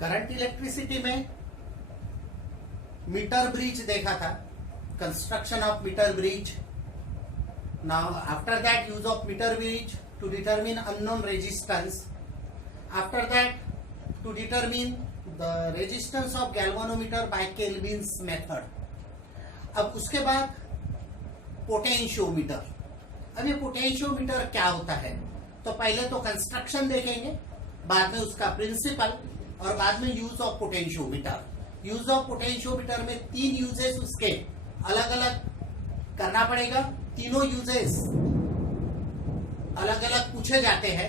Current electricity में meter bridge देखा था, construction of meter bridge. Now after that use of meter bridge to determine unknown resistance. After that to determine the resistance of galvanometer by Kelvin's method. अब उसके बाद potentiometer. अब ये potentiometer क्या होता है, तो पहले तो कंस्ट्रक्शन देखेंगे, बाद में उसका प्रिंसिपल और बाद में use of potentiometer. Use of potentiometer में 3 यूजेस उसके अलग अलग करना पड़ेगा. तीनों यूजेस अलग अलग पूछे जाते हैं.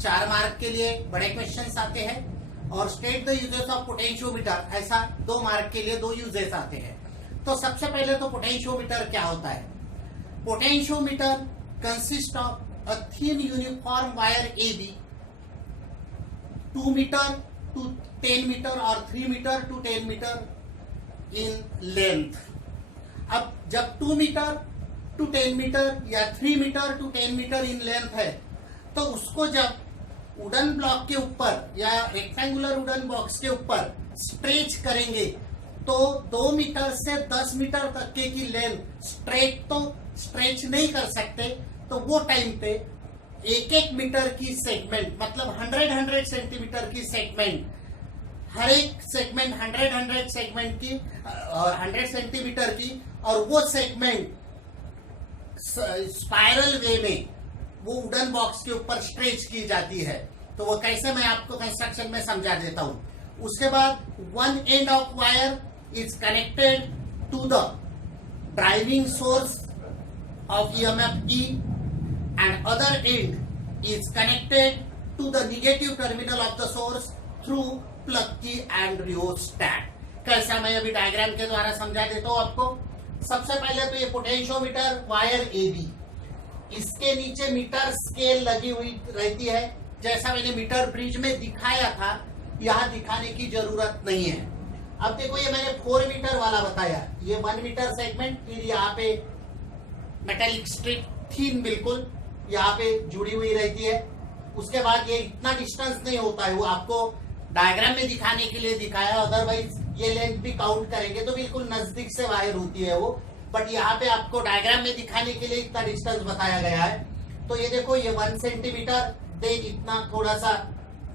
4 मार्क के लिए बड़े क्वेश्चंस आते हैं और state the uses of potentiometer ऐसा 2 मार्क के लिए 2 यूजेस आते हैं. तो सबसे पहले तो पोटेंशियोमीटर क्या होता है. Potentiometer consist of a thin uniform wire AB 2 metre to 10 metre और 3 metre to 10 metre in length. अब जब 2 मीटर to 10 मीटर या 3 metre to 10 metre in length है, तो उसको जब वुडन ब्लॉक के ऊपर या रेक्टेंगुलर वुडन बॉक्स के ऊपर स्ट्रेच करेंगे तो 2 मीटर से 10 मीटर तक की लेंथ स्ट्रेच नहीं कर सकते. तो वो टाइम पे 1-1 मीटर की सेगमेंट, मतलब 100 सेंटीमीटर की सेगमेंट, हर एक सेगमेंट 100 सेगमेंट की और 100 सेंटीमीटर की, और वो सेगमेंट स्पाइरल वे में वो वुडन बॉक्स के ऊपर स्ट्रेच की जाती है. तो वो कैसे मैं आपको कंस्ट्रक्शन में समझा देता हूं. उसके बाद one end of wire is connected to the driving source of EMF E and other end is connected to the negative terminal of the source through plug key and rheostat. कैसा मैं अभी diagram के द्वारा समझा देता हूं आपको. सबसे पहले तो ये पोटेंशियोमीटर वायर AB, इसके नीचे मीटर स्केल लगी हुई रहती है, जैसा मैंने मीटर ब्रिज में दिखाया था. यहां दिखाने की जरूरत नहीं है. अब देखो ये मैंने 4 मीटर वाला बताया, ये 1 मीटर सेगमेंट, फिर यहाँ पे मेटेलिक स्ट्रिप थीन बिल्कुल यहाँ पे जुड़ी हुई रहती है. उसके बाद ये इतना डिस्टेंस नहीं होता है, वो आपको डायग्राम में दिखाने के लिए दिखाया. अदरवाइज ये लेंथ भी काउंट करेंगे तो बिल्कुल नजदीक से वायर होती है वो, बट यहाँ पे आपको डायग्राम में दिखाने के लिए इतना डिस्टेंस बताया गया है. तो ये देखो ये 1 सेंटीमीटर दे इतना थोड़ा सा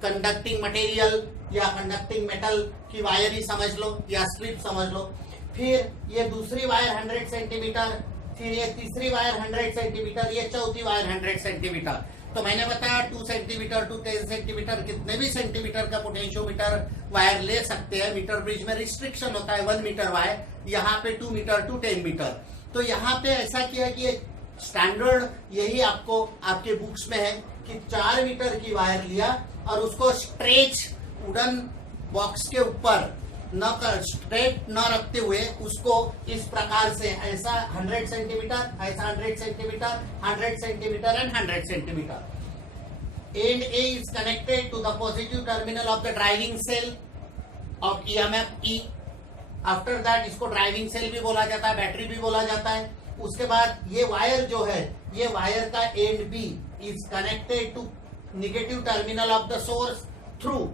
कंडक्टिंग मटेरियल या कंडक्टिंग मेटल की वायर ही समझ लो या स्ट्रिप समझ लो. फिर ये दूसरी वायर 100 सेंटीमीटर, फिर ये तीसरी वायर 100 सेंटीमीटर, ये चौथी वायर 100 सेंटीमीटर. तो मैंने बताया 2 सेंटीमीटर टू 10 सेंटीमीटर, कितने भी सेंटीमीटर का पोटेंशियोमीटर वायर ले सकते हैं. मीटर ब्रिज में रिस्ट्रिक्शन होता है 1 मीटर वायर, यहाँ पे 2 मीटर टू 10 मीटर. तो यहाँ पे ऐसा किया कि स्टैंडर्ड यही आपको आपके बुक्स में है कि 4 मीटर की वायर लिया और उसको स्ट्रेच वुडन बॉक्स के ऊपर स्ट्रेट न रखते हुए उसको इस प्रकार से ऐसा 100 सेंटीमीटर, ऐसा 100 centimetre, 100 centimetre and 100 centimetre. And A is connected to the positive terminal of the driving cell of EMF E. After that इसको ड्राइविंग सेल भी बोला जाता है, बैटरी भी बोला जाता है. उसके बाद ये वायर जो है, ये वायर का and B is connected to negative terminal of the source through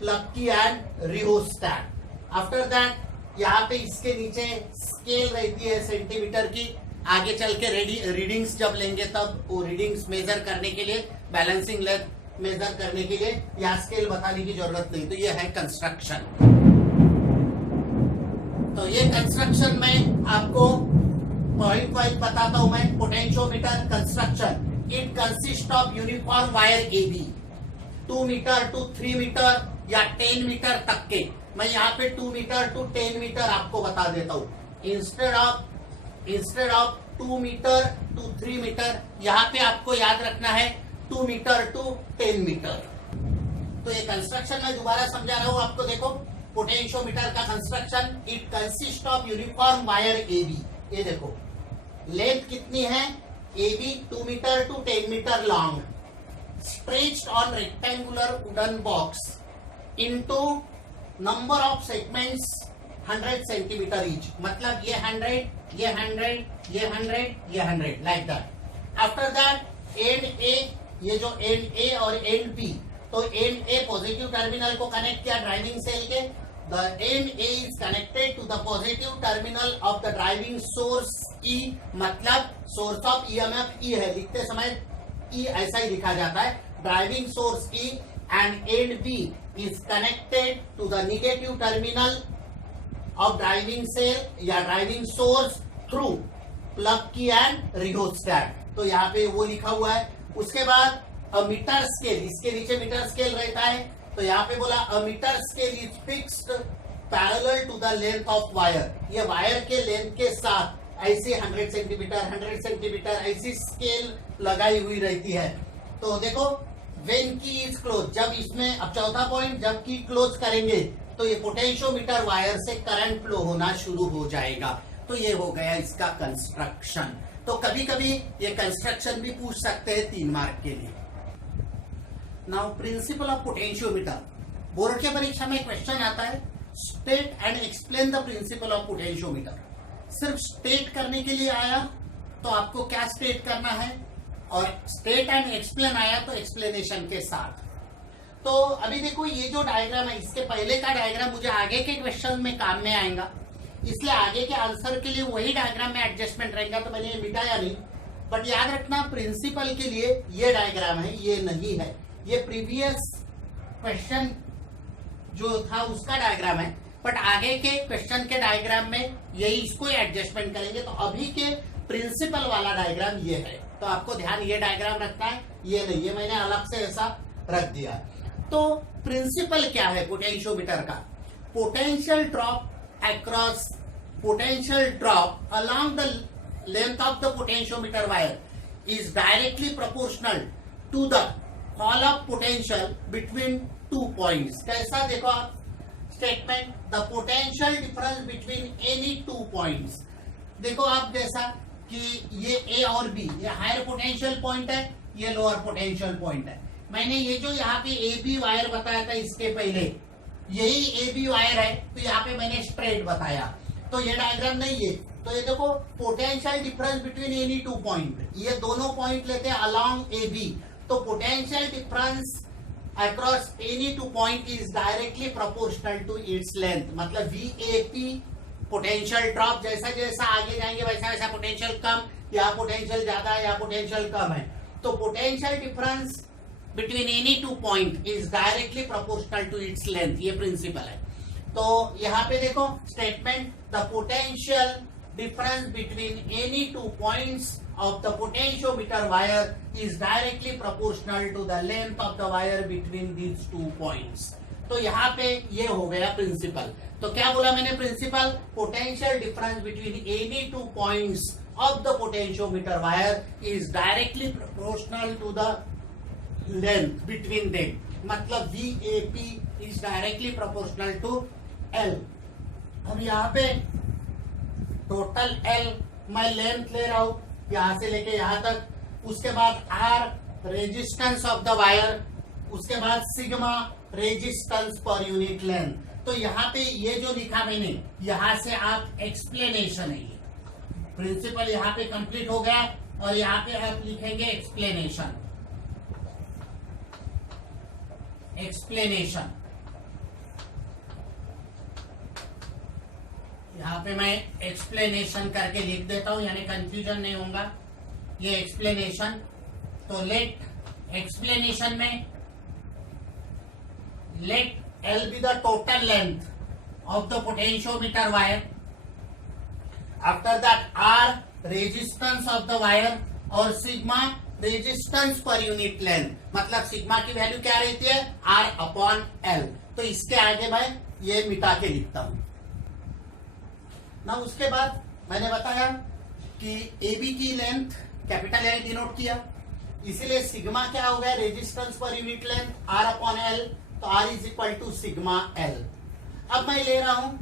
plug key and rheostat. After that यहाँ पे इसके नीचे स्केल रहती है सेंटीमीटर की. आगे चल के रीडिंग्स जब लेंगे तब वो रीडिंग्स मेजर करने के लिए, बैलेंसिंग लेंथ मेजर करने के लिए यहाँ स्केल बताने की जरूरत नहीं. तो ये है कंस्ट्रक्शन. तो ये कंस्ट्रक्शन में आपको पॉइंट वाइज बताता हूं मैं. Potentiometer construction, it consist of uniform wire AB 2 metre to 3 metre या 10 मीटर तक के. मैं यहाँ पे 2 मीटर टू 10 मीटर आपको बता देता हूँ. Instead of 2 metre to 3 metre, यहाँ पे आपको याद रखना है 2 मीटर टू 10 मीटर. तो ये कंस्ट्रक्शन मैं दोबारा समझा रहा हूँ आपको. देखो पोटेंशियोमीटर का construction, it consist of uniform wire AB. ये देखो लेंथ कितनी है AB 2 metre to 10 metre long, stretched on rectangular wooden box into number of segments 100 centimetre each. मतलब ये 100, ये 100, ये 100, ये 100 like that. After that end A, ये जो एंड A और एंड B तो एंड ए पॉजिटिव टर्मिनल को कनेक्ट किया ड्राइविंग सेल के, the and A is connected to the positive terminal of the driving source E, मतलब source of EMF ई है, लिखते समय ई ऐसा ही लिखा जाता है, driving source E, and end B is connected to the negative terminal of driving cell या driving source through plug key and rheostat. तो यहाँ पे वो लिखा हुआ है। उसके बाद अ मीटर स्केल, इसके नीचे मीटर स्केल रहता है, तो यहाँ पे बोला a meter scale is fixed parallel to the length of wire, ये वायर के लेंथ के साथ ऐसे 100 सेंटीमीटर ऐसी स्केल लगाई हुई रहती है। तो देखो व्हेन की इज क्लोज, जब इसमें अब चौथा पॉइंट, जब की क्लोज करेंगे तो ये पोटेंशियोमीटर वायर से करंट फ्लो होना शुरू हो जाएगा। तो ये हो गया इसका कंस्ट्रक्शन। तो कभी कभी ये कंस्ट्रक्शन भी पूछ सकते हैं 3 मार्क के लिए। Now principle of potentiometer, board के परीक्षा में क्वेश्चन आता है, state and explain the principle of potentiometer. सिर्फ स्टेट करने के लिए आया तो आपको क्या स्टेट करना है, और स्टेट एंड एक्सप्लेन आया तो एक्सप्लेनेशन के साथ। तो अभी देखो ये जो डायग्राम है, इसके पहले का डायग्राम मुझे आगे के क्वेश्चन में काम में आएगा, इसलिए आगे के आंसर के लिए वही डायग्राम में एडजस्टमेंट रहेगा, तो मैंने ये मिटाया नहीं। बट याद रखना प्रिंसिपल के लिए ये डायग्राम है, ये नहीं है, ये प्रीवियस क्वेश्चन जो था उसका डायग्राम है, बट आगे के क्वेश्चन के डायग्राम में यही इसको एडजस्टमेंट करेंगे। तो अभी के प्रिंसिपल वाला डायग्राम ये है, तो आपको ध्यान ये डायग्राम रखना है, ये नहीं, ये मैंने अलग से ऐसा रख दिया। तो प्रिंसिपल क्या है पोटेंशियोमीटर का, potential drop across potential drop along the length of the potentiometer wire is directly proportional to the fall of potential between 2 points। कैसा देखो आप statement, the potential difference between any 2 points। देखो आप जैसा कि ये ए और बी, ये हायर पोटेंशियल पॉइंट है, ये लोअर पोटेंशियल पॉइंट है। मैंने ये जो यहाँ पे ए बी वायर बताया था इसके पहले, यही ए बी वायर है, तो यहाँ पे मैंने स्ट्रेट बताया, तो ये डायग्राम नहीं है। तो ये देखो potential difference between any 2 point, ये दोनों पॉइंट लेते हैं अलोंग ए बी, तो potential difference across any 2 point is directly proportional to its length, मतलब VAP पोटेंशियल ड्रॉप, जैसा जैसा आगे जाएंगे वैसा वैसा पोटेंशियल कम, या पोटेंशियल ज्यादा है या पोटेंशियल कम है। तो potential difference between any 2 point is directly proportional to its length, ये प्रिंसिपल है। तो यहाँ पे देखो statement, the potential difference between any 2 points of the potentiometer wire is directly proportional to the length of the wire between these 2 points. तो यहाँ पे ये हो गया प्रिंसिपल। तो क्या बोला मैंने principle, potential difference between any 2 points of the potentiometer wire is directly proportional to the length between them, मतलब VAP is directly proportional to L। अब यहाँ पे टोटल L मैं लेंथ ले रहा हूं यहां से लेके यहां तक, उसके बाद R resistance of the wire, उसके बाद sigma resistance per unit length. तो यहाँ पे ये जो लिखा मैंने, यहां से आप एक्सप्लेनेशन है, प्रिंसिपल यहाँ पे कंप्लीट हो गया, और यहाँ पे आप लिखेंगे एक्सप्लेनेशन। एक्सप्लेनेशन यहाँ पे मैं एक्सप्लेनेशन करके लिख देता हूं, यानी कंफ्यूजन नहीं होगा, ये एक्सप्लेनेशन। तो लेट एक्सप्लेनेशन में late L be the total length of the potentiometer wire, after that R resistance of the wire और sigma resistance per unit length, मतलब सिग्मा की वैल्यू क्या रहती है, R/L। तो इसके आगे मैं ये मिटा के लिखता हूं ना। उसके बाद मैंने बताया कि AB की लेंथ कैपिटल L डिनोट किया, इसीलिए सिग्मा क्या हो गया, resistance per unit length R/L, तो R is equal to sigma L। अब मैं ले रहा हूं,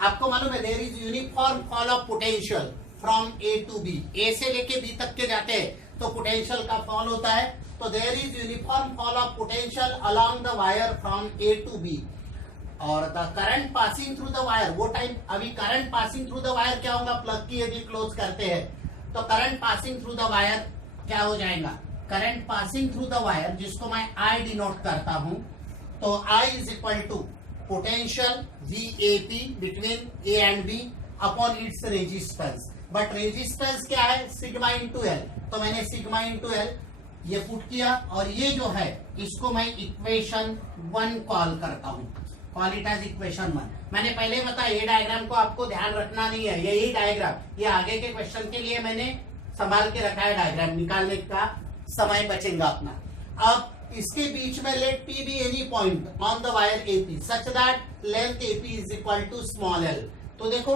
आपको मालूम है there is uniform fall of potential from A to B, A से लेके B तक के जाते हैं तो पोटेंशियल का फॉल होता है। तो there is uniform fall of potential along the wire from A to B, और the current passing through the wire, वो टाइम अभी current passing through the wire क्या होगा, प्लग की यदि क्लोज करते हैं तो current passing through the wire क्या हो जाएगा, current passing through the wire, जिसको मैं आई डिनोट करता हूं, तो I is equal to potential VAP between A and B upon its resistance. But resistance क्या है? Sigma into L. तो मैंने सिग्मा इंटू एल ये पुट किया, और ये जो है इसको मैं इक्वेशन 1 कॉल करता हूं। Call it as equation 1। मैंने पहले बताया ये डायग्राम को आपको ध्यान रखना नहीं है, यही डायग्राम ये आगे के क्वेश्चन के लिए मैंने संभाल के रखा है, डायग्राम निकालने का समय बचेगा अपना। अब इसके बीच में let P be any point on the wire AP such that length AP is equal to small l। तो देखो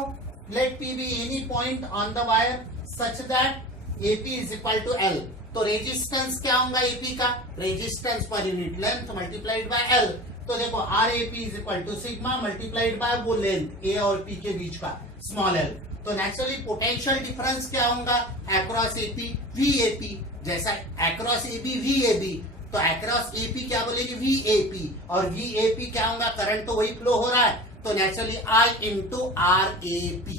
let P be any point on the wire such that AP is equal to L। तो resistance क्या होगा AP का? Resistance per unit length multiplied by L। तो देखो RAP is equal to sigma multiplied by वो length A और P के बीच का स्मॉल l। तो नेचुरली पोटेंशियल डिफरेंस क्या होगा? Across AP VAP। जैसा अक्रॉस AB VAB, तो अक्रॉस AP क्या बोलेगी? VAP। और VAP क्या होगा? करंट तो वही फ्लो हो रहा है, तो नेचुरली I इंटू RAP।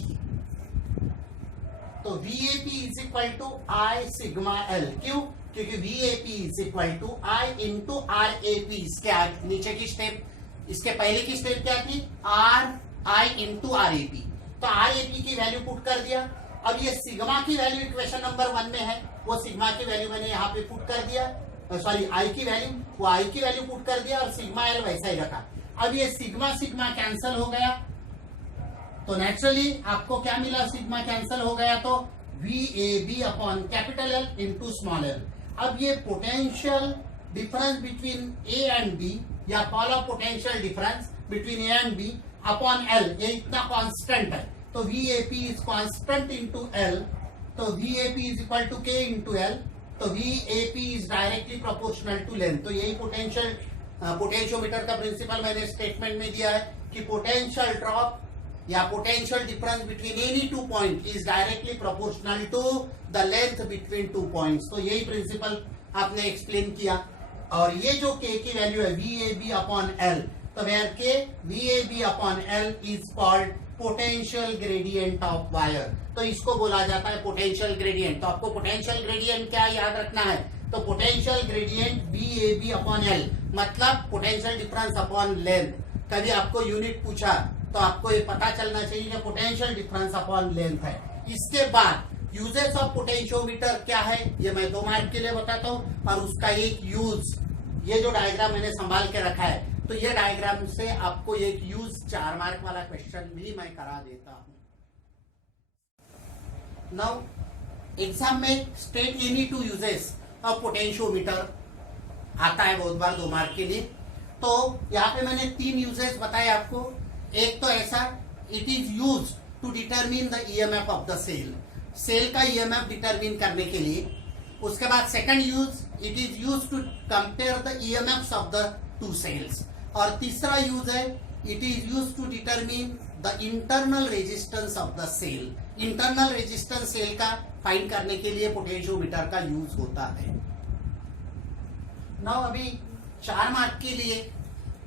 तो VAP is equal to I sigma L। क्यों? क्योंकि VAP is equal to I into RAP। इसके नीचे की स्टेप, इसके पहले की स्टेप क्या थी? I into RAP। तो RAP की वैल्यू पुट कर दिया। अब ये सिग्मा की वैल्यू इक्वेशन नंबर 1 में है, वो सिग्मा की वैल्यू मैंने यहाँ पे पुट कर दिया, सॉरी I की वैल्यू, वो I की वैल्यू पुट कर दिया, और सिग्मा L वैसा ही रखा। अब ये सिग्मा सिग्मा कैंसल हो गया, तो नेचुरली आपको क्या मिला? सिग्मा कैंसल हो गया, तो VAB upon capital L into small l। अब ये potential difference between A and B, या call of potential difference between A and B upon L, ये इतना कांस्टेंट है, तो VAP is constant into L। तो VAP is equal to K into L। तो VAP is directly proportional to length. तो यही potential potentiometer का principle मैंने स्टेटमेंट में दिया है कि पोटेंशियल ड्रॉप या potential difference between any two point is directly proportional to the length between two points. तो यही प्रिंसिपल आपने एक्सप्लेन किया। और ये जो K की वैल्यू है VAB अपॉन L, तो where K VAB upon L is called potential gradient of wire. तो इसको बोला जाता है पोटेंशियल ग्रेडियंट। तो आपको पोटेंशियल ग्रेडियंट क्या याद रखना है? तो potential gradient VAB upon L मतलब पोटेंशियल डिफरेंस अपॉन लेंथ। कभी आपको यूनिट पूछा तो आपको ये पता चलना चाहिए कि पोटेंशियल डिफरेंस अपॉन लेंथ है। इसके बाद यूजेस ऑफ पोटेंशियोमीटर क्या है, ये मैं 2 मार्क के लिए बताता हूँ, और उसका एक यूज, ये जो डायग्राम मैंने संभाल के रखा है, तो ये डायग्राम से आपको एक यूज 4 मार्क वाला क्वेश्चन भी मैं करा देता हूं। नाउ एग्जाम में state any 2 uses of potentiometer आता है बहुत बार 2 मार्क के लिए। तो यहाँ पे मैंने 3 यूजेस बताए आपको। एक तो ऐसा, it is use to determine the EMF of the cell, cell का EMF डिटरमिन करने के लिए। उसके बाद second use, it is use to compare the EMFs of the 2 cells. और तीसरा यूज है, it is use to determine the internal resistance of the cell. Internal resistance cell का फाइंड करने के लिए पोटेंशियोमीटर का यूज होता है। नाउ अभी 4 मार्क के लिए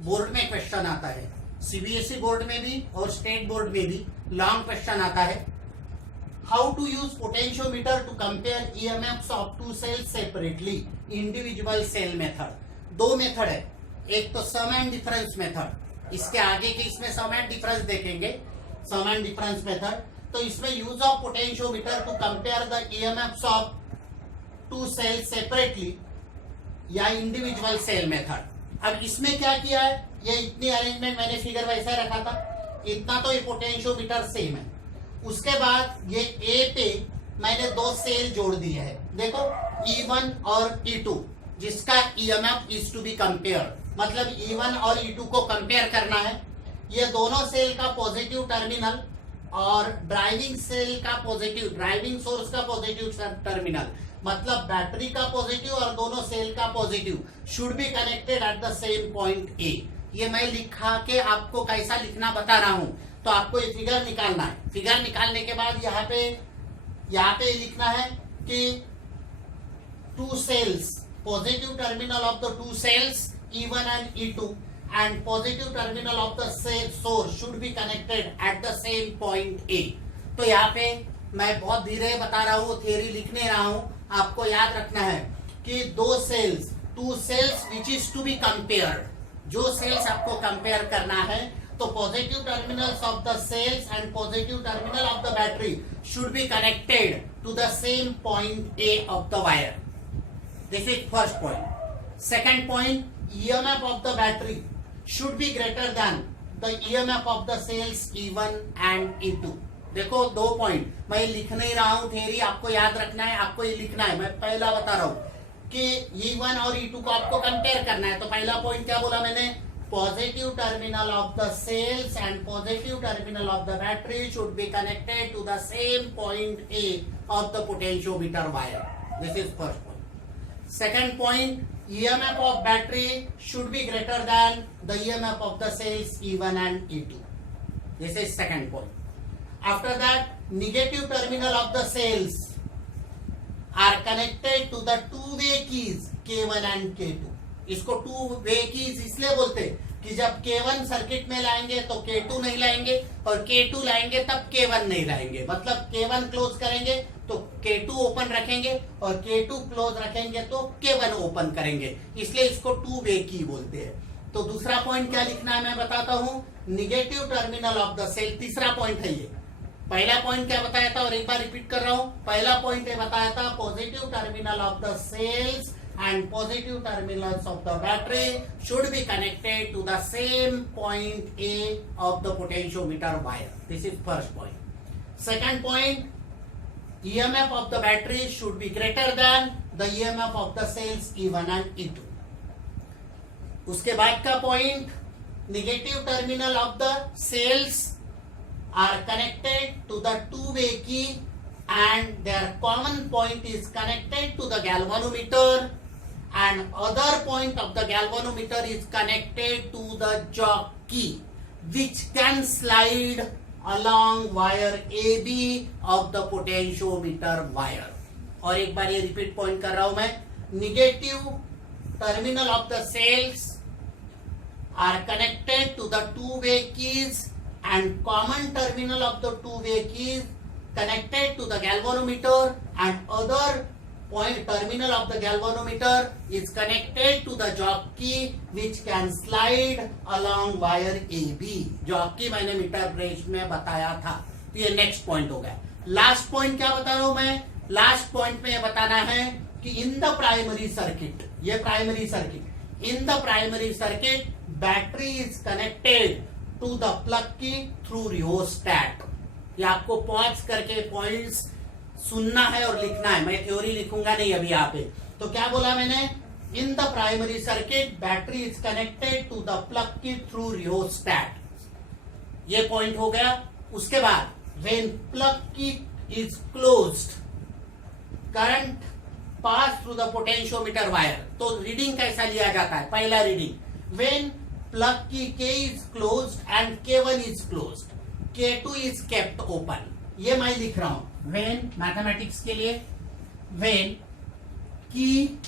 बोर्ड में क्वेश्चन आता है, CBSE बोर्ड में भी और स्टेट बोर्ड में भी लॉन्ग क्वेश्चन आता है। How to use potentiometer to compare EMFs of 2 cells separately, individual cell method. 2 method है, एक तो सम एंड डिफरेंस मेथड, इसके आगे के इसमें सम एंड डिफरेंस देखेंगे, सम एंड डिफरेंस मेथड। तो इसमें use of potentiometer to compare the EMFs of 2 cells separately या इंडिविजुअल सेल मेथड। अब इसमें क्या किया है, ये इतनी अरेंजमेंट मैंने फिगर वैसा रखा था, इतना तो ये पोटेंशियोमीटर सेम है। उसके बाद ये A पे मैंने 2 सेल जोड़ दिए है, देखो E1 और E2, जिसका EMF is to be compare, मतलब E1 और E2 को कंपेयर करना है। ये दोनों सेल का पॉजिटिव टर्मिनल और ड्राइविंग सेल का पॉजिटिव, ड्राइविंग सोर्स का पॉजिटिव टर्मिनल, मतलब बैटरी का पॉजिटिव और दोनों सेल का positive should be connected at the same point ए। ये मैं लिखा के आपको कैसा लिखना बता रहा हूं। तो आपको ये फिगर निकालना है। फिगर निकालने के बाद यहाँ पे लिखना है कि 2 cells, positive terminal of the 2 cells E1 and E2 and positive terminal of the source should be connected at the same point A। तो यहाँ पे मैं बहुत धीरे बता रहा हूँ, थियरी लिखने रहा हूँ, आपको याद रखना है कि two cells which is to be compared, जो सेल्स आपको कंपेयर करना है तो positive terminals of the cells and positive terminal of the battery should be connected to the same point A of the wire. This is first point. Second point, EMF of the battery should be greater than the EMF of the cells E1 and E2. देखो दो point मैं लिख नहीं रहा हूं, theory आपको याद रखना है, आपको ये लिखना है. मैं पहला बता रहा हूं कि E1 और E2 को आपको कंपेयर करना है. तो पहला पॉइंट क्या बोला मैंने, positive terminal of the cells and positive terminal of the battery should be connected to the same point A of the potentiometer wire. This is first point. Second point, EMF of battery should be greater than the EMF of the cells E1 and E2. This is second point. After that, negative terminal of the cells are connected to the two-way keys K1 and K2. इसको two-way keys इसलिए बोलते कि जब K1 circuit में लाएंगे तो K2 नहीं लाएंगे और K2 लाएंगे तब K1 नहीं लाएंगे. मतलब K1 क्लोज करेंगे तो K2 ओपन रखेंगे और K2 क्लोज रखेंगे तो K1 ओपन करेंगे, इसलिए इसको टू वे की बोलते हैं. तो दूसरा पॉइंट क्या लिखना है मैं बताता हूं, negative terminal of the cell. तीसरा पॉइंट है ये. पहला पॉइंट क्या बताया था और एक बार रिपीट कर रहा हूं. पहला पॉइंट ये बताया था positive terminal of the cells and positive terminals of the battery should be connected to the same point A of the potentiometer wire. This is first point. Second point, EMF of the battery should be greater than the EMF of the cells E1 and E2. उसके बाद का point, negative terminal of the cells are connected to the two-way key and their common point is connected to the galvanometer and other point of the galvanometer is connected to the jockey which can slide along wire AB of the potentiometer wire. और एक बार ये repeat point कर रहा हूं मैं, negative terminal of the cells are connected to the two-way keys and common terminal of the two-way keys connected to the galvanometer and other point terminal of the galvanometer is connected to the jockey which can slide along wire AB. jockey मैंने metre ब्रेज में बताया था. तो ये next point हो गया. Last point क्या बता रहा हूं मैं, लास्ट पॉइंट में ये बताना है कि इन द प्राइमरी सर्किट, ये primary circuit, in the primary circuit battery is connected to the plug key through rheostat. ये आपको पॉज करके पॉइंट्स सुनना है और लिखना है. मैं थ्योरी लिखूंगा नहीं अभी यहाँ पे. तो क्या बोला मैंने, in the primary circuit battery is connected to the plug key through rheostat. ये पॉइंट हो गया. उसके बाद when plug key is closed current pass through the potentiometer wire. तो रीडिंग कैसा लिया जाता है, पहला reading when plug key K is closed and K1 is closed, K2 is kept open. ये मैं लिख रहा हूं when मैथमेटिक्स के लिए, when key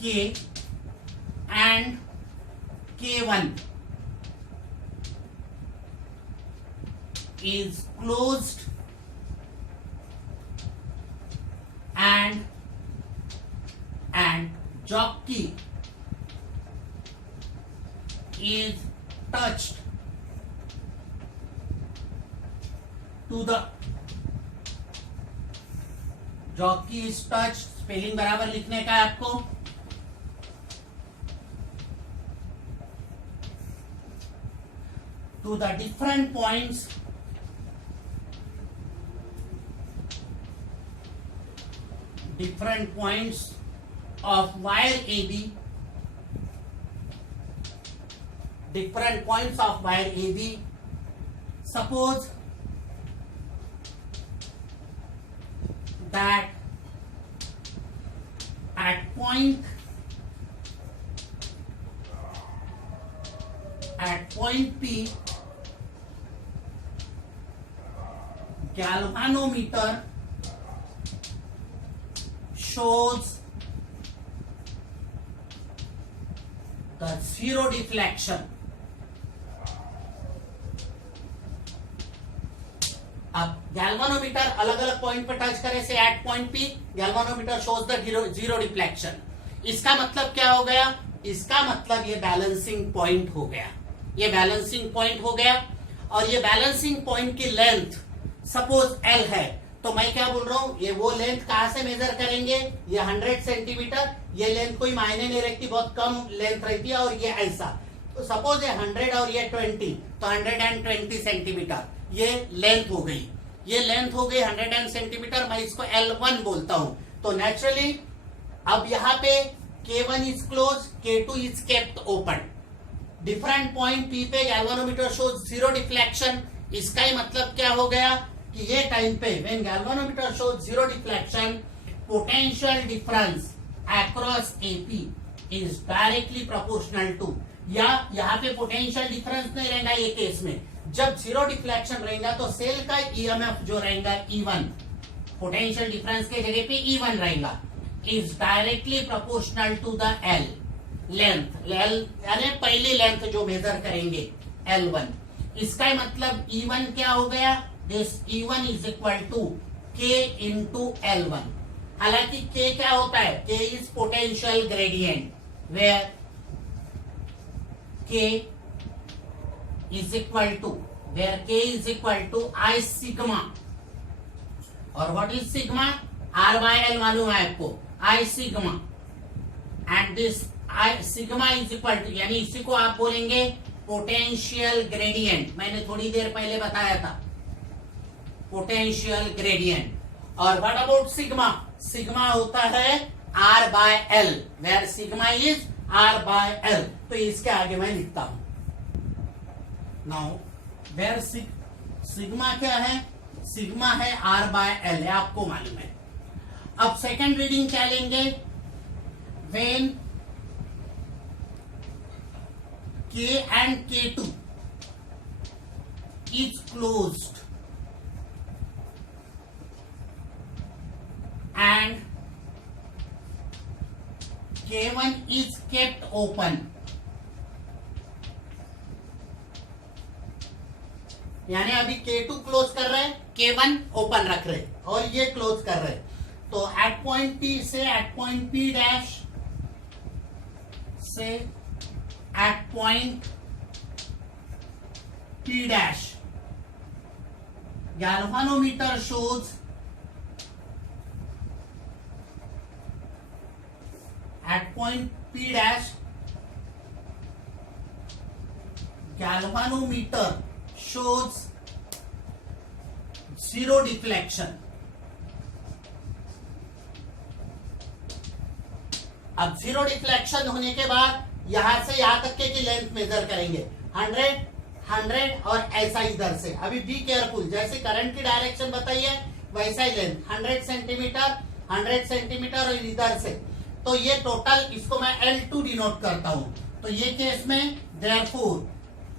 K and K1 is closed and jockey is touched to the jockey is touched. Spelling बराबर लिखने का है आपको. to the different points of wire AB, different points of wire AB. Suppose that at point P, galvanometer shows the zero deflection. अब galvanometer अलग अलग point पर touch करे से at point P galvanometer shows the zero deflection. इसका मतलब क्या हो गया? इसका मतलब ये बैलेंसिंग पॉइंट हो गया, ये बैलेंसिंग पॉइंट हो गया। और ये बैलेंसिंग पॉइंट की लेंथ सपोज एल है, तो मैं क्या बोल रहा हूं, ये वो लेंथ कहां से मेजर करेंगे? ये 100 सेंटीमीटर, ये लेंथ कोई मायने नहीं रखती, बहुत कम लेंथ रहती है। और ये ऐसा, तो सपोज ये 100 और ये 20, तो 120 सेंटीमीटर ये लेंथ हो गई, ये लेंथ हो गई 100 सेंटीमीटर। मैं इसको L1 बोलता हूं। तो नेचुरली अब यहाँ पे K1 is close, K2 is kept open. Different point P पे गैल्वानोमीटर शोज जीरो डिफ्लेक्शन। इसका ही मतलब क्या हो गया कि ये टाइम पे when galvanometer shows zero deflection, potential difference across AP is directly proportional to, या यहाँ पे पोटेंशियल डिफरेंस नहीं रहेगा ये केस में। जब जीरो डिफ्लेक्शन रहेगा तो सेल का EMF जो रहेगा E1, पोटेंशियल डिफरेंस के जगह पे E1 रहेगा, is directly proportional to the L length, यानी पहली लेंथ जो मेजर करेंगे L1। इसका मतलब E1 क्या हो गया? This E1 is equal to K into L1। हालांकि K क्या होता है? K is potential gradient, where K is equal to, where K is equal to I sigma, और what is sigma? R by L मालूम है आपको, I sigma, and this I sigma is equal to, यानी इसी को आप बोलेंगे potential gradient. मैंने थोड़ी देर पहले बताया था पोटेंशियल ग्रेडियंट। और व्हाट अबाउट सिग्मा? सिग्मा होता है R by L, where sigma is R by L। तो इसके आगे मैं लिखता हूं नाउ, वेयर सिग्मा क्या है? सिग्मा है R by L, आपको मालूम है। अब सेकेंड रीडिंग क्या लेंगे? When K and K2 is closed and K1 is kept open, यानी अभी K2 क्लोज कर रहे हैं, K1 ओपन रख रहे हैं, और ये क्लोज कर रहे हैं। तो एट पॉइंट P से एट पॉइंट P डैश से at point P dash galvanometer shows at point P dash galvanometer shows zero deflection। अब जीरो डिफ्लेक्शन होने के बाद यहां से यहां तक की लेंथ मेजर करेंगे 100 और ऐसा इधर से। अभी बी केयरफुल, जैसे करंट की डायरेक्शन बताइए वैसा ही लेंथ 100 सेंटीमीटर और इधर से। तो ये टोटल, इसको मैं L2 डिनोट करता हूं। तो ये केस में देयरफॉर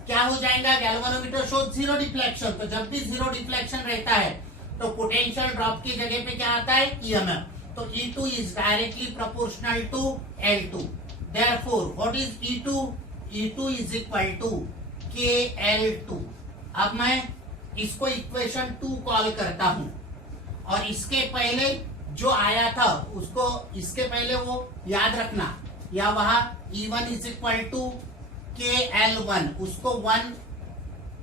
क्या हो जाएगा? Galvanometer shows zero deflection. तो जब भी जीरो डिफ्लेक्शन रहता है तो पोटेंशियल ड्रॉप की जगह पे क्या आता है? EMF। तो E2 is directly proportional to L2। Therefore what is E2? E2 is equal to KL2। अब मैं इसको इक्वेशन 2 कॉल करता हूं, और इसके पहले जो आया था उसको, इसके पहले वो याद रखना, या वहां E1 is equal to KL1, उसको 1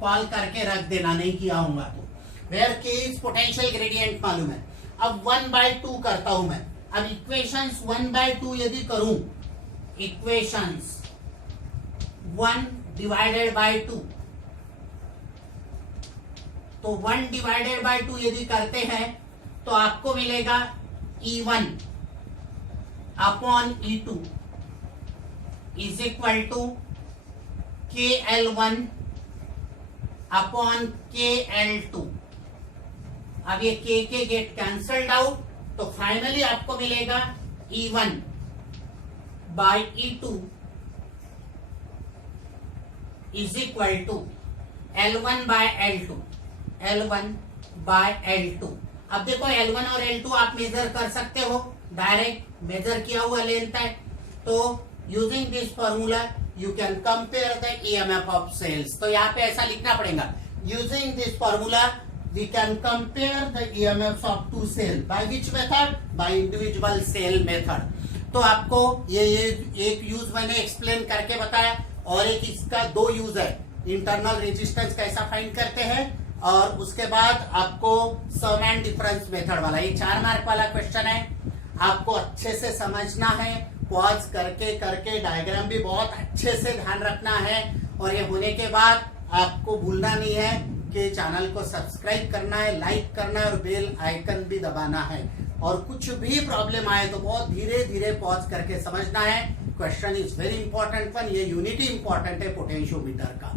कॉल करके रख देना, नहीं किया होगा तो। Where K is potential gradient मालूम है। अब 1/2 करता हूं मैं। अब इक्वेशंस 1/2 यदि करूं, इक्वेशंस 1 डिवाइडेड बाय 2, तो 1 डिवाइडेड बाय 2 यदि करते हैं तो आपको मिलेगा E1 upon E2 is equal to KL1 upon KL2। अब ये के गेट कैंसल्ड आउट, तो फाइनली आपको मिलेगा E1 by E2 is equal to L1 by L2, L1 by L2। अब देखो L1 और L2 आप मेजर कर सकते हो, डायरेक्ट मेजर किया हुआ लेंथ है। तो using this formula you can compare the EMF of cells। तो यहाँ पे ऐसा लिखना पड़ेगा, using this formula we can compare the EMFs of two cell. By which method? By individual cell method. तो आपको ये एक यूज मैंने एक्सप्लेन करके बताया, और एक इसका दो यूज है, इंटरनल रेजिस्टेंस कैसा फाइंड करते हैं, और उसके बाद आपको सम एंड डिफरेंस मेथड वाला, ये 4 मार्क वाला क्वेश्चन है, आपको अच्छे से समझना है, पॉज करके करके डायग्राम भी बहुत अच्छे से ध्यान रखना है, और ये होने के बाद आपको भूलना नहीं है कि चैनल को सब्सक्राइब करना है, लाइक करना है और बेल आइकन भी दबाना है, और कुछ भी प्रॉब्लम आए तो बहुत धीरे धीरे पॉज करके समझना है। Question is very important one, ये यूनिटी इंपॉर्टेंट है पोटेंशियोमीटर का।